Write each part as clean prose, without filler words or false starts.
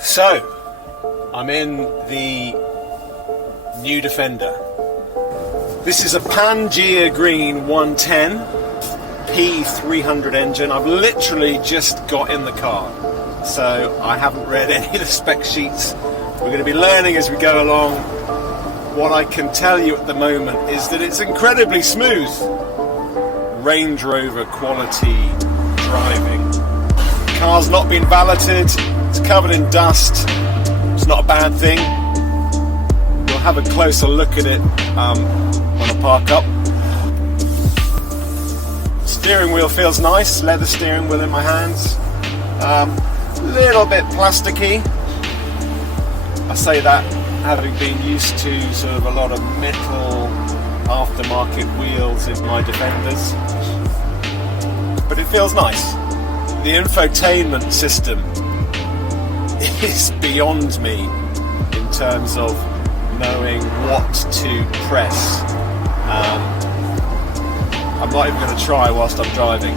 So, I'm in the new Defender. This is a Pangea green 110 P300 engine. I've literally just got in the car, so I haven't read any of the spec sheets. We're going to be learning as we go along. What I can tell you at the moment is that it's incredibly smooth. Range Rover quality driving. The car's not been valeted, it's covered in dust. It's not a bad thing. We'll have a closer look at it when I park up. Steering wheel feels nice, leather steering wheel in my hands. Little bit plasticky. I say that having been used to sort of a lot of metal aftermarket wheels in my Defenders. But it feels nice. The infotainment system is beyond me in terms of knowing what to press. I'm not even going to try whilst I'm driving.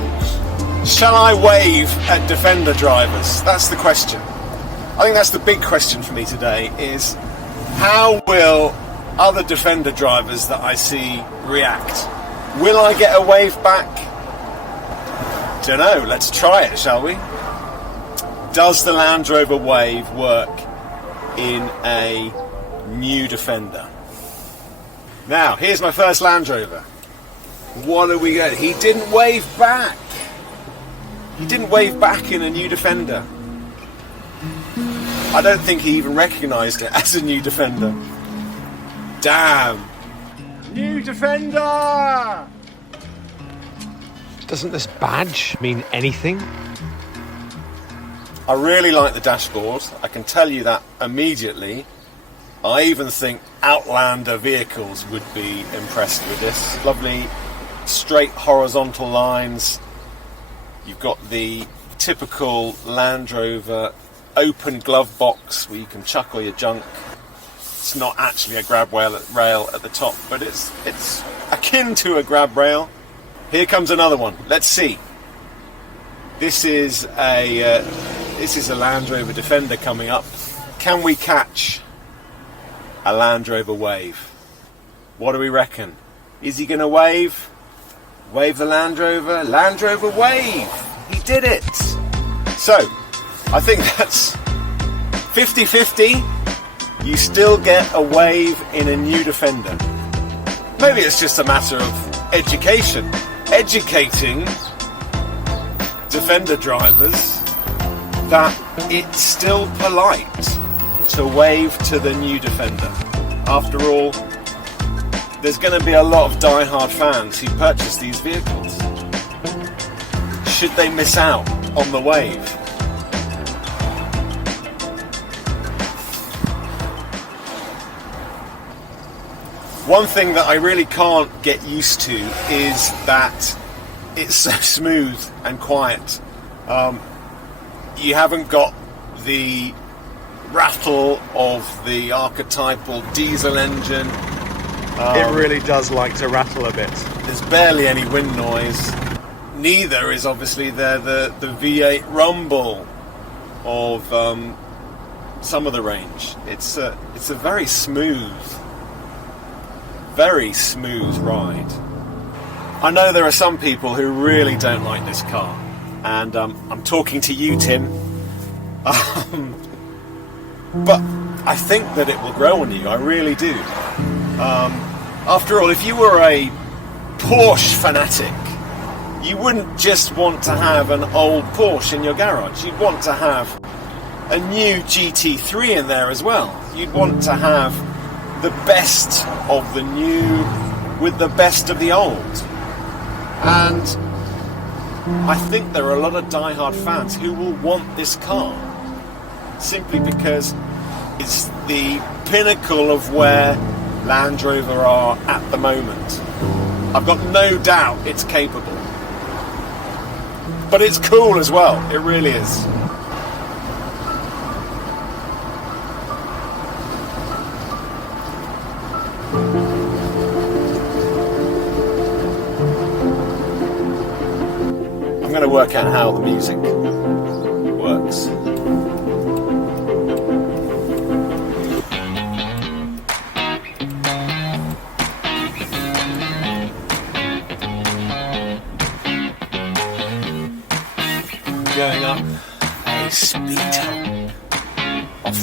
Shall I wave at Defender drivers? That's the question. I think that's the big question for me today, is how will other Defender drivers that I see react? Will I get a wave back? Dunno, let's try it, shall we? Does the Land Rover wave work in a new Defender? Now, here's my first Land Rover. What are we going? He didn't wave back. He didn't wave back in a new Defender. I don't think he even recognised it as a new Defender. Damn. New Defender! Doesn't this badge mean anything? I really like the dashboard. I can tell you that immediately. I even think Outlander vehicles would be impressed with this. Lovely straight horizontal lines. You've got the typical Land Rover open glove box where you can chuck all your junk. It's not actually a grab rail at the top, but it's akin to a grab rail. Here comes another one. Let's see. This is a Land Rover Defender coming up. Can we catch a Land Rover wave? What do we reckon? Is he going to wave? Wave the Land Rover? Land Rover wave! He did it! So, I think that's 50-50. You still get a wave in a new Defender. Maybe it's just a matter of education. Educating Defender drivers that it's still polite to wave to the new Defender. After all, there's going to be a lot of die-hard fans who purchase these vehicles. Should they miss out on the wave? One thing that I really can't get used to is that it's so smooth and quiet. You haven't got the rattle of the archetypal diesel engine. It really does like to rattle a bit. There's barely any wind noise. Neither is obviously there the V8 rumble of some of the range. It's a very smooth ride. I know there are some people who really don't like this car, and I'm talking to you, Tim. But I think that it will grow on you. I really do. After all, if you were a Porsche fanatic, you wouldn't just want to have an old Porsche in your garage. You'd want to have a new GT3 in there as well. You'd want to have the best of the new with the best of the old. And I think there are a lot of die-hard fans who will want this car simply because it's the pinnacle of where Land Rover are at the moment. I've got no doubt it's capable. But it's cool as well, it really is. I'm going to work out how the music works.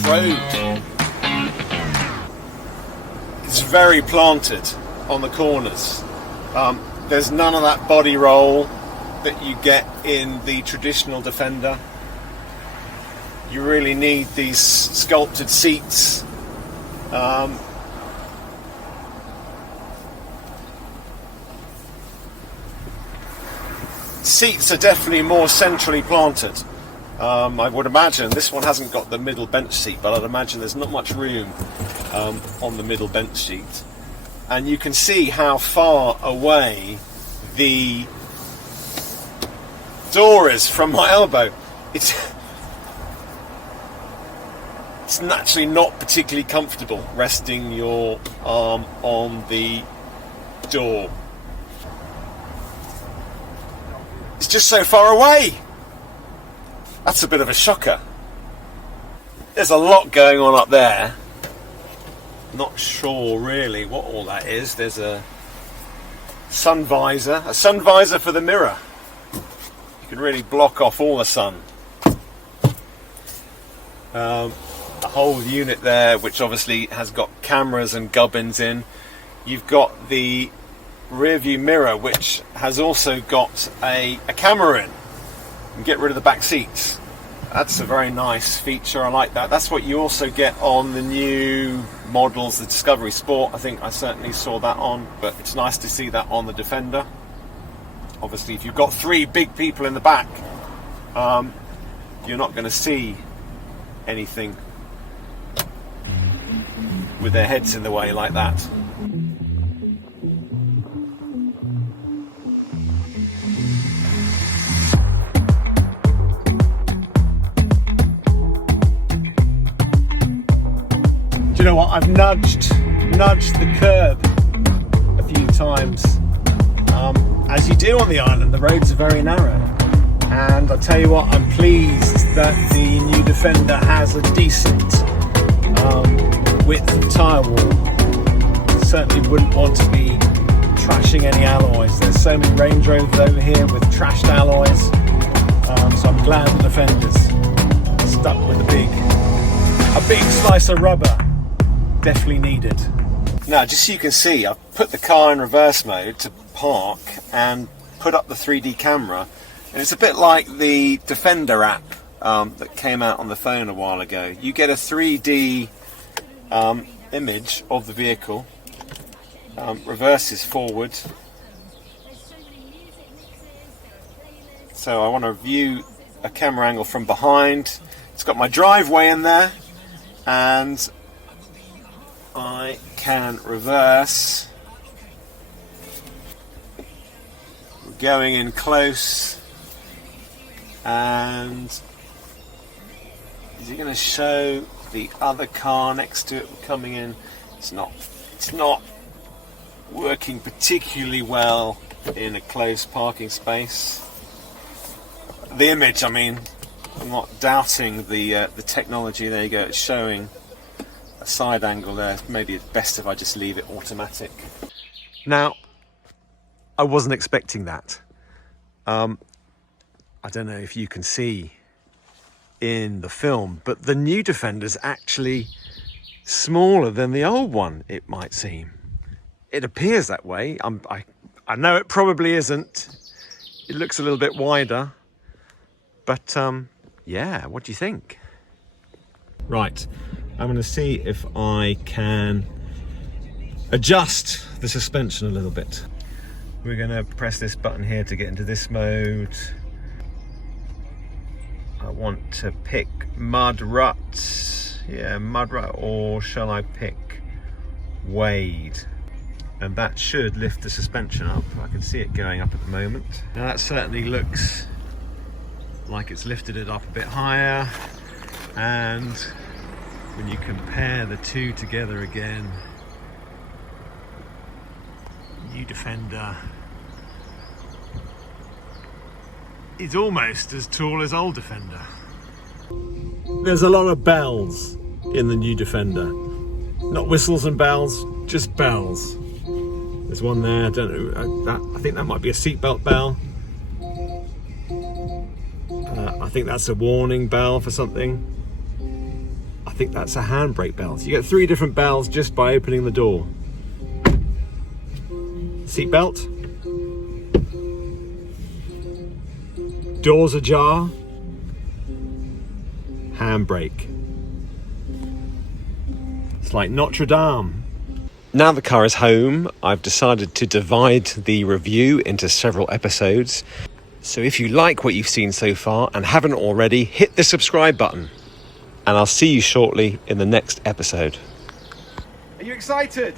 road. It's very planted on the corners. There's none of that body roll that you get in the traditional Defender. You really need these sculpted seats. Seats are definitely more centrally planted. I would imagine this one hasn't got the middle bench seat, but I'd imagine there's not much room on the middle bench seat. And you can see how far away the door is from my elbow. It's naturally not particularly comfortable resting your arm on the door. It's just so far away. That's a bit of a shocker. There's a lot going on up there. Not sure really what all that is. There's a sun visor for the mirror. You can really block off all the sun. A whole unit there which obviously has got cameras and gubbins in. You've got the rear view mirror which has also got a camera in. And get rid of the back seats. That's a very nice feature. I like that. That's what you also get on the new models, the Discovery Sport. I think I certainly saw that on, but it's nice to see that on the Defender. Obviously if you've got three big people in the back, you're not going to see anything with their heads in the way like that. Do you know what? I've nudged the curb a few times. As you do on the island, the roads are very narrow. And I'll tell you what, I'm pleased that the new Defender has a decent width of tyre wall. Certainly wouldn't want to be trashing any alloys. There's so many Range Rovers over here with trashed alloys. So I'm glad the Defender's stuck with a big slice of rubber. Definitely needed. Now, just so you can see, I've put the car in reverse mode to park and put up the 3D camera, and it's a bit like the Defender app that came out on the phone a while ago. You get a 3D image of the vehicle, reverses forward. So I want to view a camera angle from behind. It's got my driveway in there, and I can reverse. We're going in close, and is it going to show the other car next to it coming in? It's not working particularly well in a close parking space. The image, I mean, I'm not doubting the technology. There you go, it's showing a side angle there. Maybe it's best if I just leave it automatic. Now, I wasn't expecting that. I don't know if you can see in the film, but the new Defender's actually smaller than the old one, it might seem. It appears that way. I know it probably isn't. It looks a little bit wider, but yeah, what do you think? Right. I'm going to see if I can adjust the suspension a little bit. We're going to press this button here to get into this mode. I want to pick mud rut. Yeah, mud rut, or shall I pick wade? And that should lift the suspension up. I can see it going up at the moment. Now that certainly looks like it's lifted it up a bit higher, and when you compare the two together again, new Defender is almost as tall as old Defender. There's a lot of bells in the new Defender. Not whistles and bells, just bells. There's one there, I don't know, I think that might be a seatbelt bell. I think that's a warning bell for something. I think that's a handbrake bell. So you get 3 different bells just by opening the door. Seatbelt. Doors ajar. Handbrake. It's like Notre Dame. Now the car is home, I've decided to divide the review into several episodes. So if you like what you've seen so far and haven't already, hit the subscribe button. And I'll see you shortly in the next episode. Are you excited?